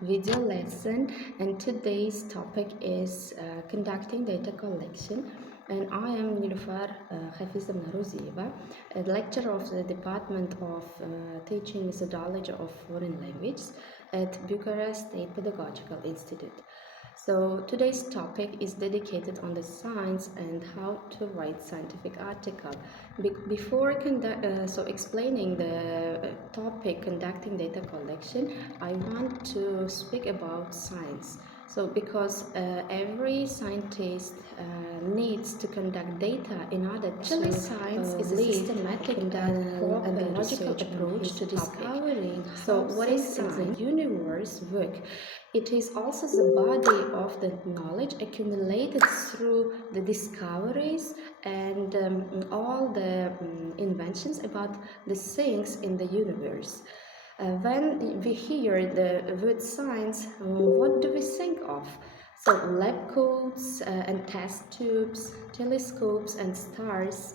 video lesson, and today's topic is conducting data collection. And I am Nilufar Ruziyeva, a lecturer of the Department of Teaching Methodology of Foreign Languages at Bucharest State Pedagogical Institute. So today's topic is dedicated on the science and how to write scientific article. Before explaining the topic conducting data collection, I want to speak about science. So because every scientist needs to conduct data in order to science is a systematic and logical approach to discovering what is in the universe work. It is also the body of the knowledge accumulated through the discoveries and all the inventions about the things in the universe. When we hear the word science, what do we think of? So lab coats and test tubes, telescopes and stars,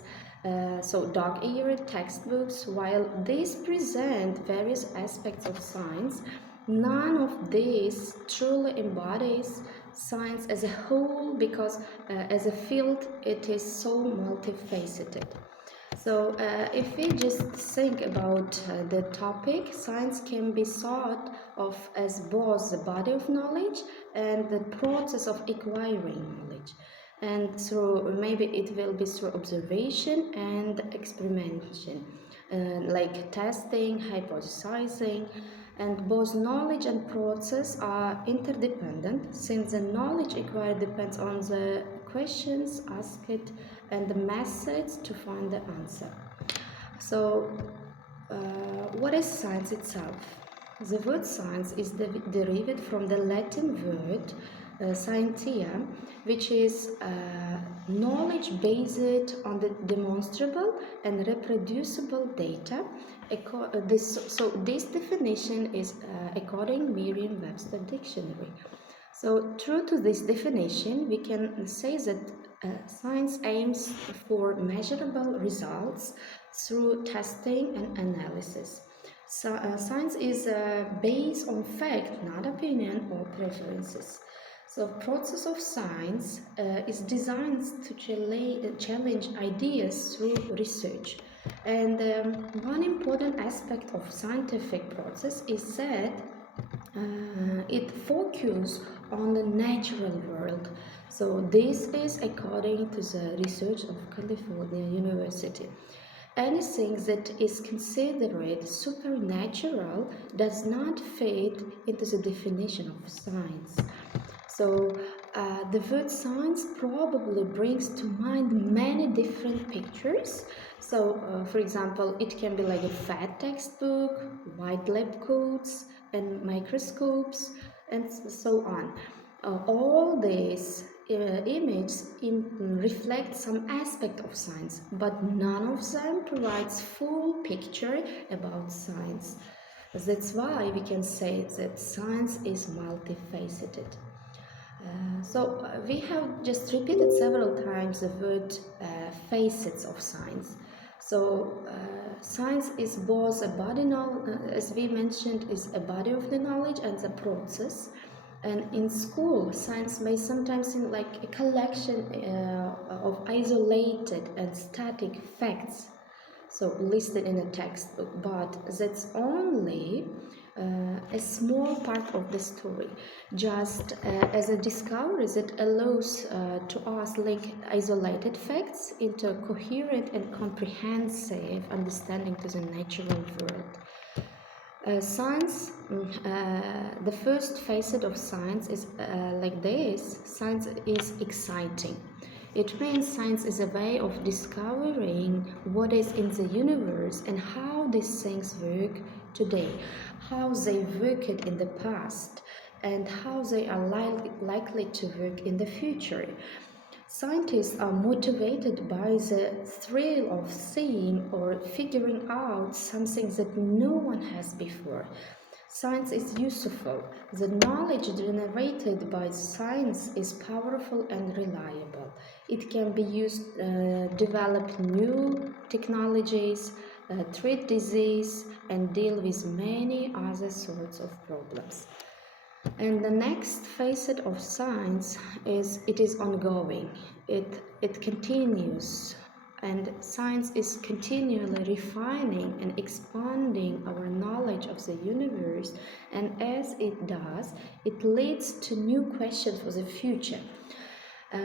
so dog-eared textbooks. While these present various aspects of science, none of these truly embodies science as a whole, because as a field it is so multifaceted. So if we just think about the topic, science can be thought of as both the body of knowledge and the process of acquiring knowledge. And through, maybe it will be through observation and experimentation, like testing, hypothesizing, and both knowledge and process are interdependent, since the knowledge acquired depends on the questions asked and the methods to find the answer. So, what is science itself? The word science is derived from the Latin word scientia, which is knowledge based on the demonstrable and reproducible data. This definition is according Merriam-Webster dictionary. So, true to this definition, we can say that science aims for measurable results through testing and analysis. So, science is based on fact, not opinion or preferences. So, process of science is designed to challenge ideas through research. And one important aspect of scientific process is that it focuses on the natural world. So this is according to the research of California University. Anything that is considered supernatural does not fit into the definition of science. So the word science probably brings to mind many different pictures. So for example, it can be like a fat textbook, white lab coats, and microscopes, and so on. All these images reflect some aspect of science, but none of them provides full picture about science. That's why we can say that science is multifaceted. We have just repeated several times the word facets of science. Science is both a body knowledge, as we mentioned, is a body of the knowledge and the process. And in school, science may sometimes seem like a collection of isolated and static facts, so listed in a textbook, but that's only a small part of the story, just as a discovery that allows to us link isolated facts into a coherent and comprehensive understanding to the natural world. Science, the first facet of science is like this: science is exciting. It means science is a way of discovering what is in the universe and how these things work today, how they worked in the past, and how they are likely to work in the future. Scientists are motivated by the thrill of seeing or figuring out something that no one has before. Science is useful. The knowledge generated by science is powerful and reliable. It can be used to develop new technologies, treat disease, and deal with many other sorts of problems. And the next facet of science is it is ongoing. It continues, and science is continually refining and expanding our knowledge of the universe, and as it does, it leads to new questions for the future.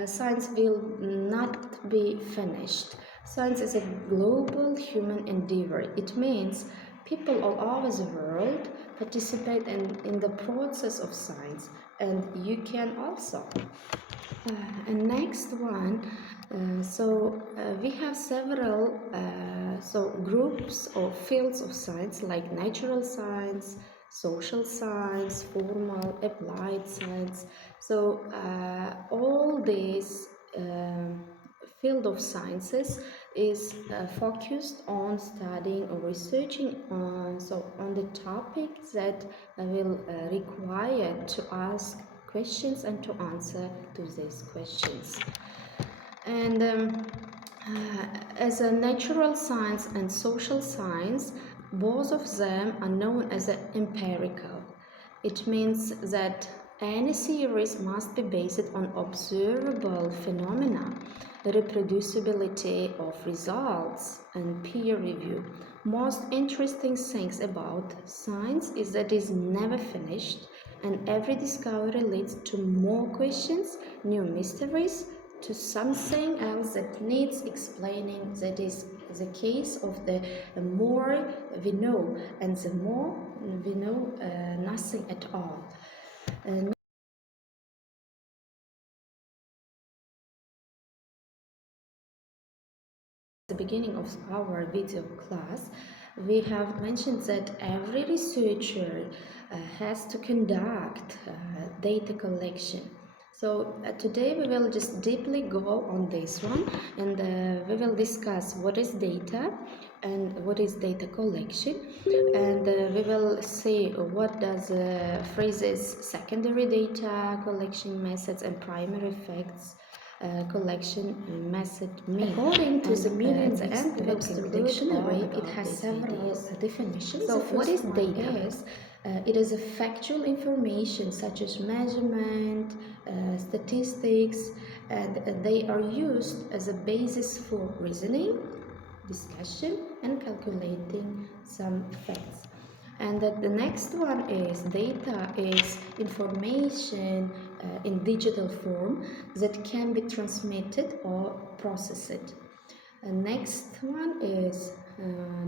Science will not be finished. Science is a global human endeavor. It means people all over the world participate in the process of science, and you can also. And next one, we have several groups or fields of science like natural science, social science, formal, applied science. So all these field of sciences is focused on studying or researching on the topic that will require to ask questions and to answer to these questions. And as a natural science and social science, both of them are known as empirical. It means that any theories must be based on observable phenomena, reproducibility of results, and peer review. Most interesting things about science is that it is never finished, and every discovery leads to more questions, new mysteries, to something else that needs explaining. That is the case of the more we know, and the more we know nothing at all. At the beginning of our video class, we have mentioned that every researcher has to conduct data collection. So today we will just deeply go on this one, and we will discuss what is data and what is data collection, and we will see what does phrases secondary data collection methods and primary effects collection method mean. According to the Merriam-Webster dictionary, it has several definitions. So what is data? It is a factual information such as measurement, statistics, and they are used as a basis for reasoning, discussion, and calculating some facts. And that the next one is data is information in digital form that can be transmitted or processed. And next one is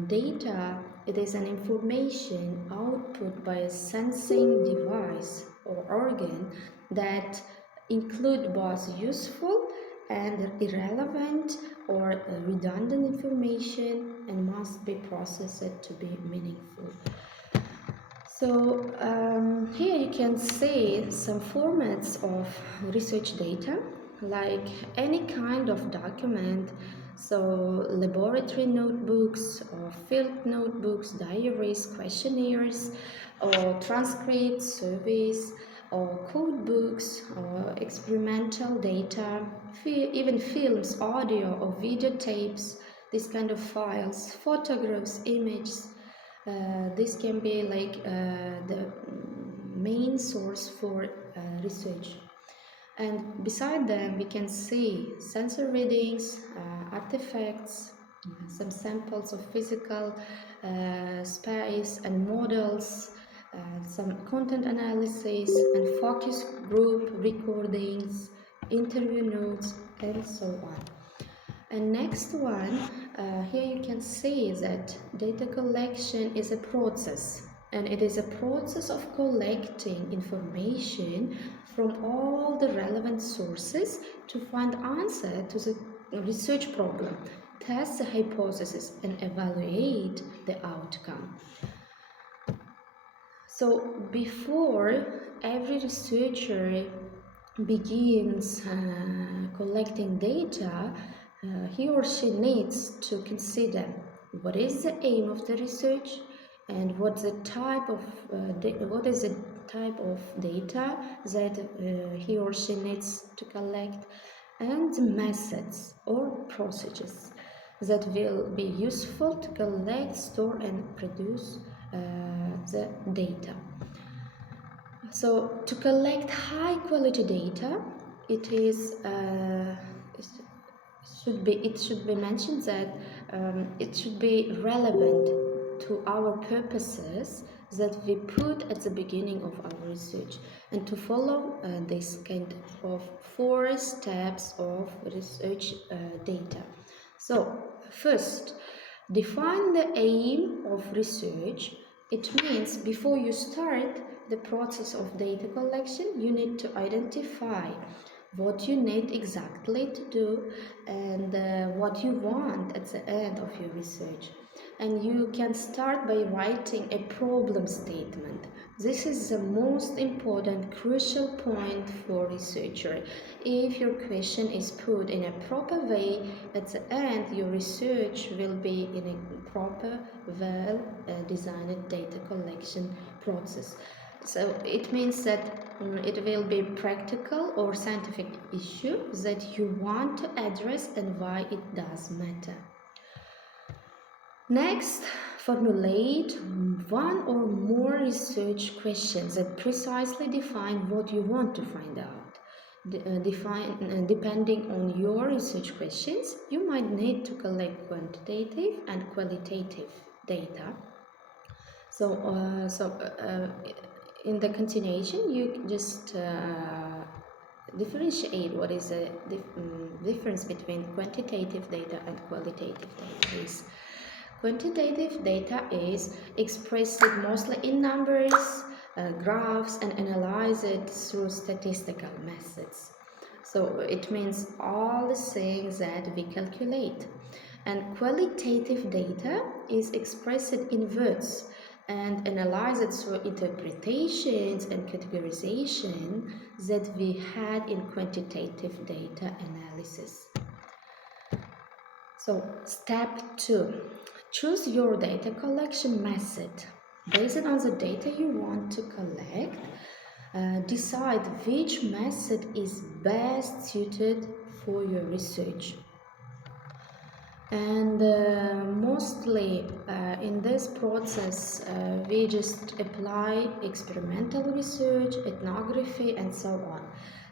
data. It is an information output by a sensing device or organ that include both useful and irrelevant or redundant information and must be processed to be meaningful. So here you can see some formats of research data, like any kind of document, so laboratory notebooks or field notebooks, diaries, questionnaires, or transcripts, surveys, or code books, or experimental data, even films, audio or videotapes, these kind of files, photographs, images. This can be like the main source for research. And beside them, we can see sensor readings, artifacts, some samples of physical space and models, some content analysis and focus group recordings, interview notes, and so on. And next one, here you can see that data collection is a process, and it is a process of collecting information from all the relevant sources to find answer to the research problem, test the hypothesis, and evaluate the outcome. So before every researcher begins collecting data, he or she needs to consider what is the aim of the research and what is the type of data that he or she needs to collect, and the methods or procedures that will be useful to collect, store, and produce the data. So to collect high quality data, it is it should be mentioned that it should be relevant to our purposes that we put at the beginning of our research, and to follow this kind of 4 steps of research data. So first, define the aim of research. It means before you start the process of data collection, you need to identify what you need exactly to do, and what you want at the end of your research. And you can start by writing a problem statement. This is the most important, crucial point for researcher. If your question is put in a proper way, at the end your research will be in a proper, well designed data collection process. So it means that it will be practical or scientific issue that you want to address and why it does matter. Next, formulate one or more research questions that precisely define what you want to find out. Depending on your research questions, you might need to collect quantitative and qualitative data. In the continuation, you just differentiate what is the difference between quantitative data and qualitative data. Quantitative data is expressed mostly in numbers, graphs, and analyzed through statistical methods. So it means all the things that we calculate. And qualitative data is expressed in words and analyzed through interpretations and categorization that we had in quantitative data analysis. So step 2, choose your data collection method. Based on the data you want to collect, decide which method is best suited for your research. And mostly in this process we just apply experimental research, ethnography, and so on.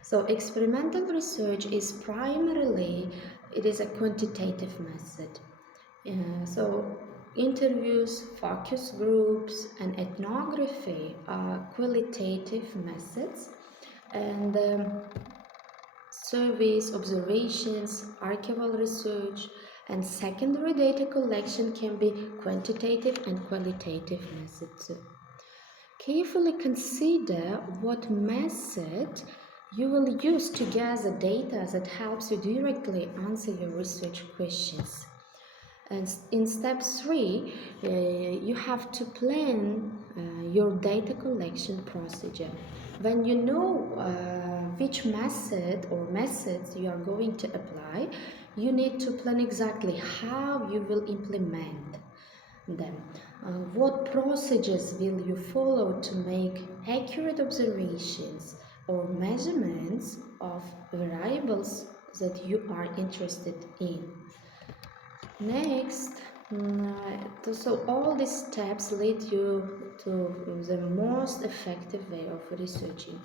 So experimental research is primarily, it is a quantitative method. So interviews, focus groups, and ethnography are qualitative methods, and surveys, observations, archival research, and secondary data collection can be quantitative and qualitative methods. Carefully consider what method you will use to gather data that helps you directly answer your research questions. And in step 3, you have to plan your data collection procedure. When you know which method or methods you are going to apply, you need to plan exactly how you will implement them. What procedures will you follow to make accurate observations or measurements of variables that you are interested in? Next, so all these steps lead you to the most effective way of researching.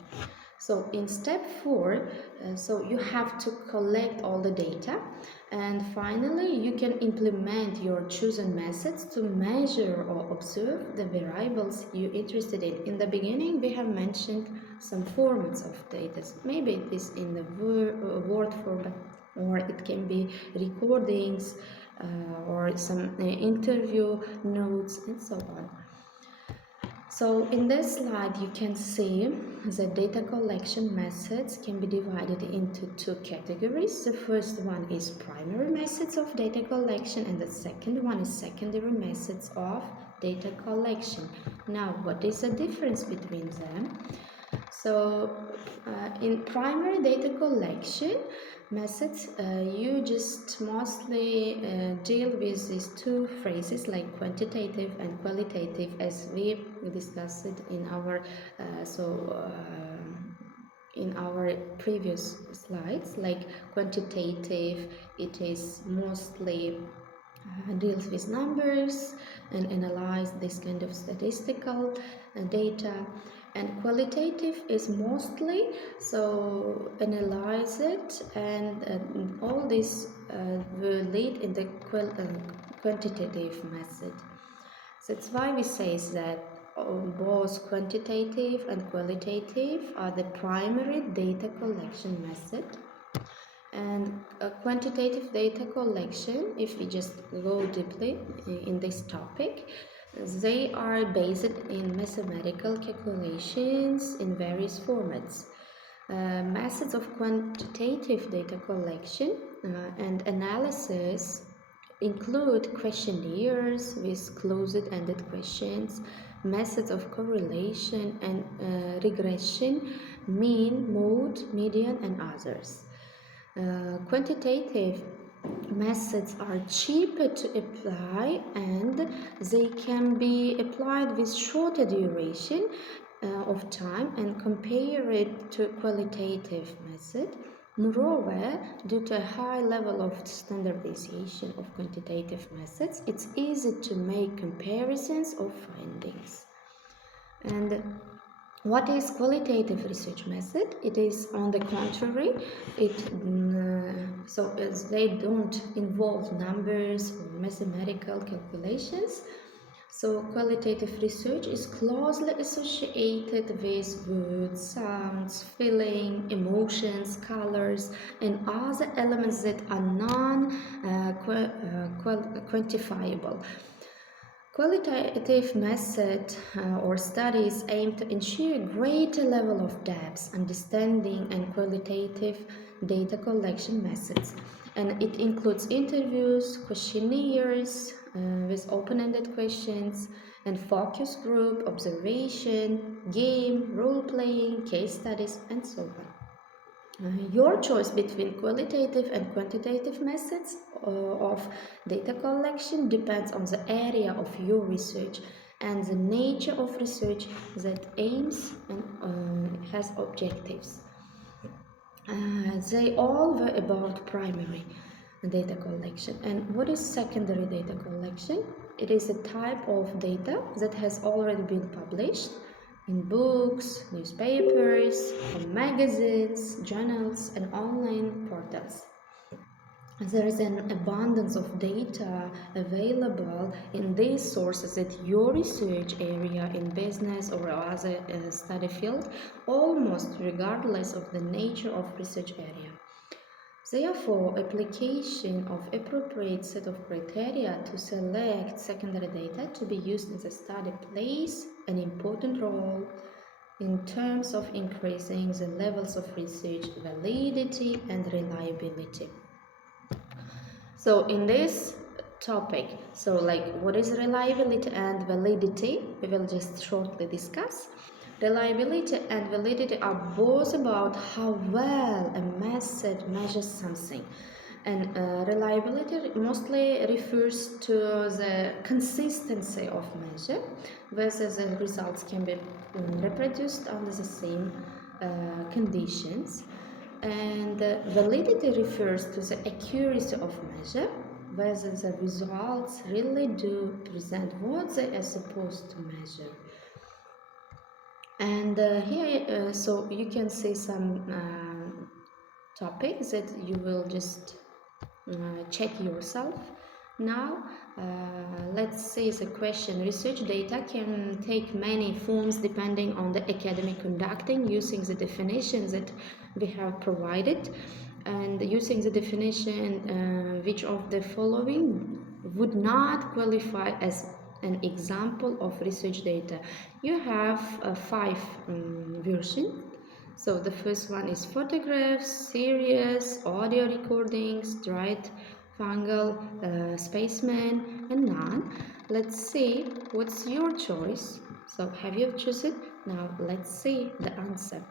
So in step 4, so you have to collect all the data, and finally you can implement your chosen methods to measure or observe the variables you're interested in. In the beginning we have mentioned some formats of data. Maybe it is in the word format, or it can be recordings, or some interview notes, and so on. So in this slide you can see the data collection methods can be divided into 2 categories. The first one is primary methods of data collection, and the second one is secondary methods of data collection. Now, what is the difference between them? So in primary data collection methods, you just mostly deal with these 2 phrases like quantitative and qualitative, as we discussed in our in our previous slides. Like quantitative, it is mostly deals with numbers and analyze this kind of statistical data, And qualitative is mostly so analyze it, and all this will lead in the quantitative method. So that's why we say that both quantitative and qualitative are the primary data collection method. And a quantitative data collection, if we just go deeply in this topic, they are based in mathematical calculations in various formats. Methods of quantitative data collection and analysis include questionnaires with closed-ended questions, methods of correlation and regression, mean, mode, median, and others. Quantitative methods are cheaper to apply, and they can be applied with shorter duration of time and compare it to qualitative method. Moreover, due to a high level of standardization of quantitative methods, it's easy to make comparisons of findings. And what is qualitative research method? It is, on the contrary, so as they don't involve numbers or mathematical calculations. So qualitative research is closely associated with words, sounds, feeling, emotions, colors, and other elements that are non-quantifiable. Qualitative method or studies aim to ensure a greater level of depth, understanding, and qualitative data collection methods. And it includes interviews, questionnaires with open-ended questions, and focus group, observation, game, role-playing, case studies, and so on. Your choice between qualitative and quantitative methods of data collection depends on the area of your research and the nature of research that aims and has objectives. They all were about primary data collection. And what is secondary data collection? It is a type of data that has already been published in books, newspapers, magazines, journals, and online portals. There is an abundance of data available in these sources that your research area in business or other study field, almost regardless of the nature of research area. Therefore, application of appropriate set of criteria to select secondary data to be used in the study plays an important role in terms of increasing the levels of research validity and reliability. So in this topic, what is reliability and validity, we will just shortly discuss. Reliability and validity are both about how well a method measures something. And reliability mostly refers to the consistency of measure, whether the results can be reproduced under the same conditions. And validity refers to the accuracy of measure, whether the results really do present what they are supposed to measure. And here, so you can see some topics that you will just check yourself. Now, let's see the question. Research data can take many forms depending on the academic conducting, using the definitions that we have provided. And using the definition, which of the following would not qualify as an example of research data? You have 5 versions. So the first one is photographs, series, audio recordings, dried fungal specimen, and none. Let's see what's your choice. So have you chosen? Now let's see the answer.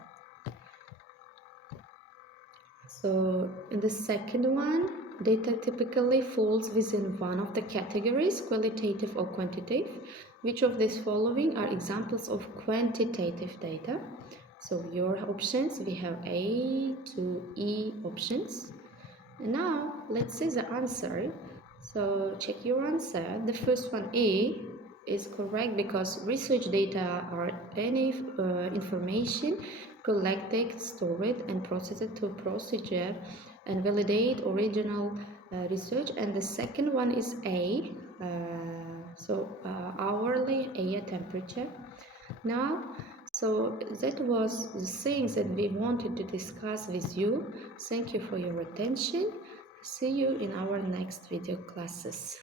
So in the second one, data typically falls within one of the categories, qualitative or quantitative. Which of these following are examples of quantitative data? So your options, we have A to E options. And now let's see the answer. So check your answer. The first one, A, is correct because research data are any information collected, stored, and processed to procedure and validate original research. And the second one is A, hourly air temperature. Now, so that was the things that we wanted to discuss with you. Thank you for your attention. See you in our next video classes.